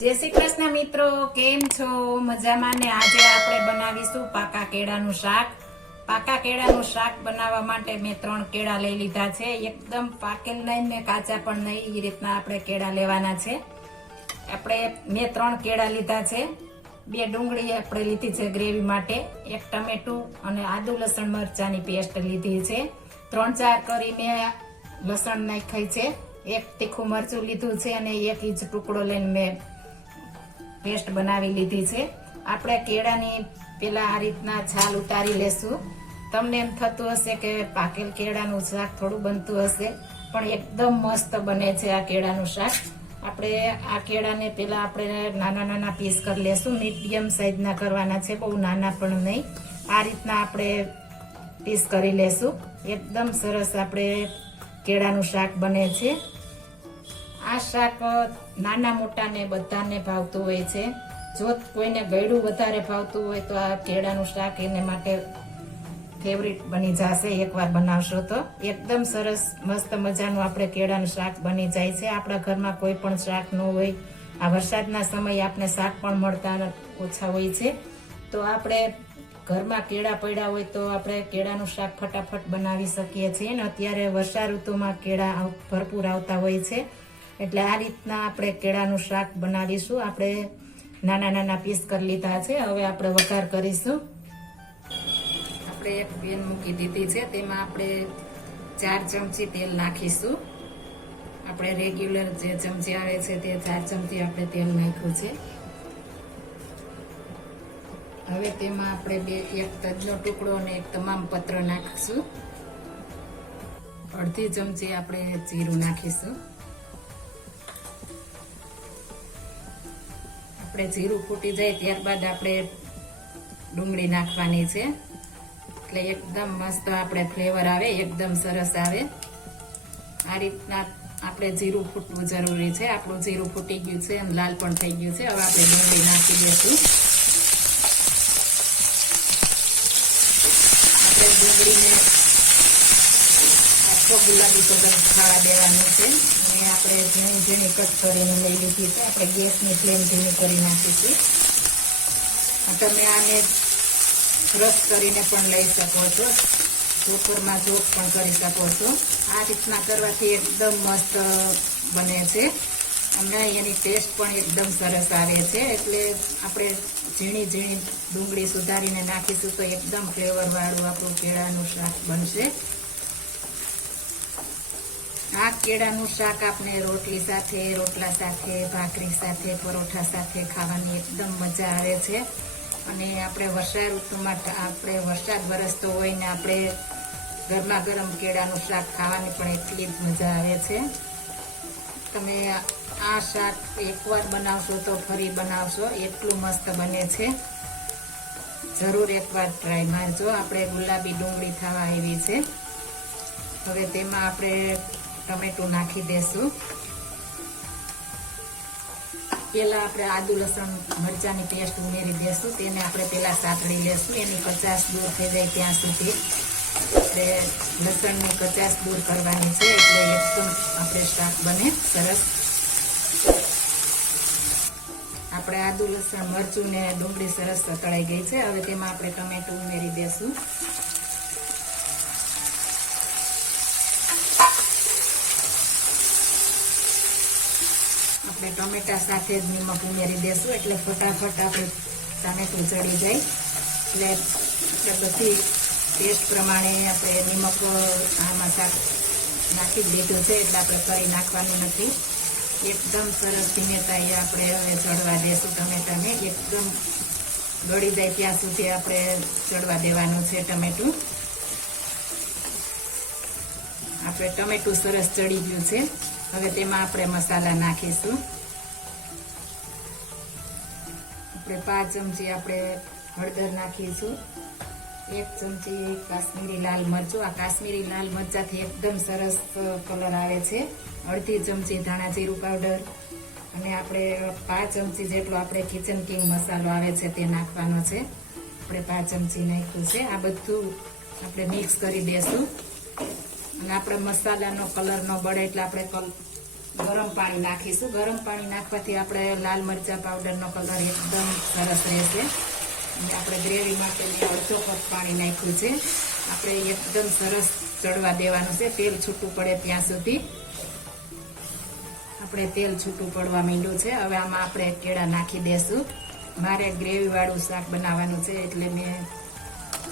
જય શ્રી કૃષ્ણ મિત્રો, કેમ છો? મજામાં ને આજે આપણે બનાવીશું પાકા કેળાનું શાક. પાકા કેળાનું શાક બનાવવા માટે મેં ત્રણ કેળા લઈ લીધા છે. એકદમ પાકેલ નહીં ને કાચા પણ નહીં એ રીતના આપણે કેળા લેવાના છે. આપણે મેં ત્રણ કેળા લીધા છે. બે ડુંગળી આપણે લીધી છે ગ્રેવી માટે, એક ટમેટું અને આદુ, લસણ, મરચાની પેસ્ટ લીધી છે. ત્રણ ચાર કરી મેં, લસણ નાખી છે. એક તીખું મરચું લીધું છે અને એક ઇંચ ટુકડો લઈને મેં પેસ્ટ બનાવી લીધી છે. આપણે કેળાની પેલા આ રીતના છાલ ઉતારી લેશું. તમને એમ થતું હશે કે પાકેલ કેળાનું શાક થોડું બનતું હશે, પણ એકદમ મસ્ત બને છે આ કેળાનું શાક. આપણે આ કેળાને પેલા આપણે નાના નાના પીસ કરી લેશું. મીડિયમ સાઈઝના કરવાના છે, બહુ નાના પણ નહીં. આ રીતના આપણે પીસ કરી લેશું. એકદમ સરસ આપણે કેળાનું શાક બને છે. આ શાક નાના મોટાને બધાને ભાવતું હોય છે. જો કોઈને ગળ્યું વધારે ભાવતું હોય તો આ કેળાનું શાક એને માટે ફેવરિટ બની જશે. એકવાર બનાવશો તો. એકદમ સરસ, મસ્ત મજાનું આપણે કેળાનું શાક બની જાય છે. આપણા ઘરમાં કોઈ પણ શાક ન હોય. આ વરસાદના સમયે આપણે શાક પણ મળતા ઓછા હોય છે. તો આપણે ઘરમાં કેળા પડ્યા હોય તો આપણે કેળાનું શાક ફટાફટ બનાવી શકીએ છીએ. ને અત્યારે વર્ષા ઋતુમાં કેળા ભરપૂર આવતા હોય છે. એટલે આ રીતના આપણે કેળાનું શાક બનાવીશું. આપણે નાના નાના પીસ કરી લીધા છે. હવે આપણે વઘાર કરીશું. આપણે એક પેન મૂકી દીધી છે. તેમાં આપણે ચાર ચમચી તેલ નાખીશું. આપણે રેગ્યુલર જે ચમચી આવે છે તે ચાર ચમચી આપણે તેલ નાખ્યું છે. હવે તેમાં આપણે બે, એક તજનો ટુકડો અને એક તમામ પત્ર નાખીશું. અડધી ચમચી આપણે જીરું નાખીશું. આપણે જીરું ફૂટી જાય ત્યારબાદ આપણે ડુંગળી નાખવાની છે. એટલે એકદમ મસ્ત આપણે ફ્લેવર આવે, એકદમ સરસ આવે. આ રીતના આપણે જીરું ફૂટવું જરૂરી છે. આપણું જીરું ફૂટી ગયું છે અને લાલ પણ થઈ ગયું છે. હવે આપણે ડુંગળી નાખી દઈશું આપણે ડુંગળીને આખો ગુલાબી કલર ખાવા દેવાનો છે. અને આપણે ઝીણી ઝીણી કટ કરીને લઈ લીધી છે. આપણે ગેસની ફ્લેમ ધીમી કરી નાખીશું આ તમે આને રસ કરીને પણ લઈ શકો છો. ચોપરમાં ચોપ પણ કરી શકો છો. આ રીતના કરવાથી એકદમ મસ્ત બને છે. અને એની ટેસ્ટ પણ એકદમ સરસ આવે છે. એટલે આપણે ઝીણી ઝીણી ડુંગળી સુધારીને નાખીશું તો એકદમ ફ્લેવરવાળું આપણું કેળાનું શાક બનશે. આ કેળાનું શાક આપણે રોટલી સાથે, રોટલા સાથે ભાખરી સાથે, પરોઠા સાથે ખાવાની એકદમ મજા આવે છે. અને આપણે વરસાદ ઋતુમાં આપણે વરસાદ વરસતો હોય ને આપણે ગરમા ગરમ કેળાનું શાક ખાવાની પણ એટલી જ મજા આવે છે. તમે આ શાક એકવાર બનાવશો તો ફરી બનાવશો, એટલું મસ્ત બને છે. જરૂર એકવાર ટ્રાય મારજો. આપણે ગુલાબી ડુંગળી થવા આવી છે. હવે તેમાં આપણે ટમેટું નાખી દેશું. પેલા આપણે આદુ, લસણ, મરચાની પેસ્ટ ઉમેરી દેશું. તેને આપણે પેલા સાતળી લેશું. એની કચાશ દૂર થઈ જાય ત્યાં સુધી. આપણે લસણની કચાશ દૂર કરવાની છે એટલે એકદમ આપણે શાક બને સરસ. આપણે આદુ, લસણ, મરચું ને ડુંગળી સરસ સતળાઈ ગઈ છે. હવે તેમાં આપણે ટમેટું ઉમેરી દેશું. આપણે ટમેટા સાથે જ નિમક ઉમેરી દેશું એટલે ફટાફટ આપણે ટામેટું ચડી જાય. એટલે બધી ટેસ્ટ પ્રમાણે આપણે નિમક આમાં શાક નાખી દીધું છે એટલે આપણે ફરી નાખવાનું નથી. એકદમ સરસ ધીમેતાએ આપણે હવે ચડવા દેશું ટમેટાને. એકદમ ગળી જાય ત્યાં સુધી આપણે ચડવા દેવાનું છે ટમેટું. આપણે ટમેટું સરસ ચડી ગયું છે. હવે તેમાં આપણે મસાલા નાખીશું. આપણે પાંચ ચમચી આપણે હળદર નાખીશું. એક ચમચી કાશ્મીરી લાલ મરચું. આ કાશ્મીરી લાલ મરચાથી એકદમ સરસ કલર આવે છે. અડધી ચમચી ધાણા જીરું પાવડર. અને આપણે પાંચ ચમચી જેટલો આપણે કિચન કિંગ મસાલો આવે છે તે નાખવાનો છે. આપણે પાંચ ચમચી નાખ્યું છે. આ બધું આપણે મિક્સ કરી દેશું. અને આપણે મસાલાનો કલર ન બળે એટલે આપણે ગરમ પાણી નાખીશું. ગરમ પાણી નાખવાથી આપણે લાલ મરચા પાવડરનો કલર એકદમ સરસ રહેશે. આપણે ગ્રેવી માટે અડધો કપ પાણી નાખ્યું છે. આપણે એકદમ સરસ ચડવા દેવાનું છે. તેલ છૂટું પડે ત્યાં સુધી. આપણે તેલ છૂટું પડવા માંડ્યું છે. હવે આમાં આપણે કેળા નાખી દેશું. મારે ગ્રેવી વાળું શાક બનાવવાનું છે એટલે મેં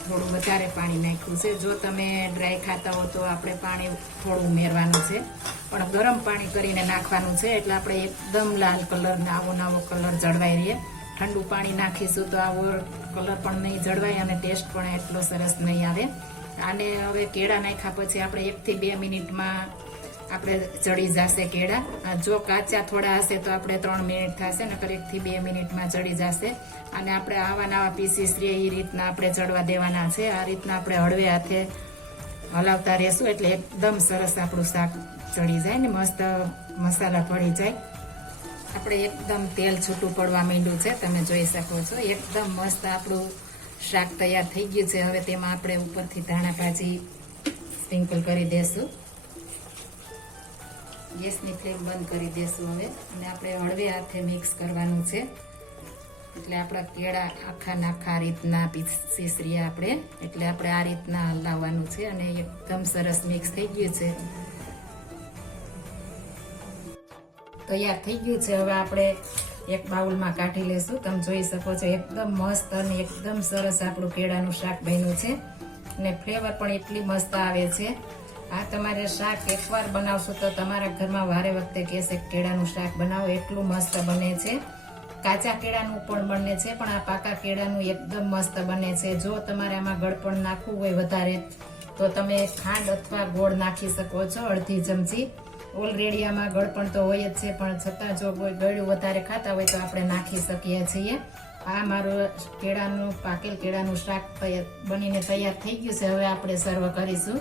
થોડું વધારે પાણી નાખ્યું છે. જો તમે ડ્રાય ખાતા હો તો આપણે પાણી થોડું ઉમેરવાનું છે. પણ ગરમ પાણી કરીને નાખવાનું છે, એટલે આપણે એકદમ લાલ કલર આવો નવો કલર જળવાઈ રહીએ ઠંડુ પાણી નાખીશું તો આવો કલર પણ નહીં જળવાય અને ટેસ્ટ પણ એટલો સરસ નહીં આવે. અને હવે કેળા નાખ્યા પછી આપણે એકથી બે મિનિટમાં આપણે ચડી જશે કેળા. જો કાચા થોડા હશે તો આપણે ત્રણ મિનિટ થશે, નકર એકથી બે મિનિટમાં ચડી જશે. અને આપણે આવા નવા પીસીસ રે એ રીતના આપણે ચડવા દેવાના છે. આ રીતના આપણે હળવે હાથે હલાવતા રહેશું એટલે એકદમ સરસ આપણું શાક ચડી જાય ને મસ્ત મસાલા પડી જાય. આપણે એકદમ તેલ છૂટું પડવા માંડ્યું છે, તમે જોઈ શકો છો. એકદમ મસ્ત આપણું શાક તૈયાર થઈ ગયું છે. હવે તેમાં આપણે ઉપરથી ધાણા ભાજી સ્પ્રિંકલ કરી દેશું. ગેસની ફ્લેમ બંધ કરી દેશું હવે. અને આપણે હળવે હાથે મિક્સ કરવાનું છે. એટલે આપણા કેળા આખા નાખા રીતના પીસીસ રહ્યા આપણે. એટલે આપણે આ રીતના હલાવવાનું છે અને એકદમ સરસ મિક્સ થઈ ગયું છે. તૈયાર થઈ ગયું છે. હવે આપણે એક બાઉલમાં કાઢી લેશું. તમે જોઈ શકો છો, એકદમ મસ્ત અને એકદમ સરસ આપણું કેળાનું શાક બન્યું છે. અને ફ્લેવર પણ એટલી મસ્ત આવે છે. આ તમારે શાક એકવાર બનાવશો તો તમારા ઘરમાં વારે વખતે કહેશે કેળાનું શાક બનાવો, એટલું મસ્ત બને છે. કાચા કેળાનું પણ બને છે, પણ આ પાકા કેળાનું એકદમ મસ્ત બને છે. જો તમારે આમાં ગળપણ નાખવું હોય વધારે, તો તમે ખાંડ અથવા ગોળ નાખી શકો છો અડધી ચમચી. ઓલરેડી આમાં ગળપણ તો હોય જ છે, પણ છતાં જો કોઈ ગળ્યું વધારે ખાતા હોય તો આપણે નાખી શકીએ છીએ. આ મારું કેળાનું પાકેલ કેળાનું શાક બનીને તૈયાર થઈ ગયું છે, હવે આપણે સર્વ કરીશું.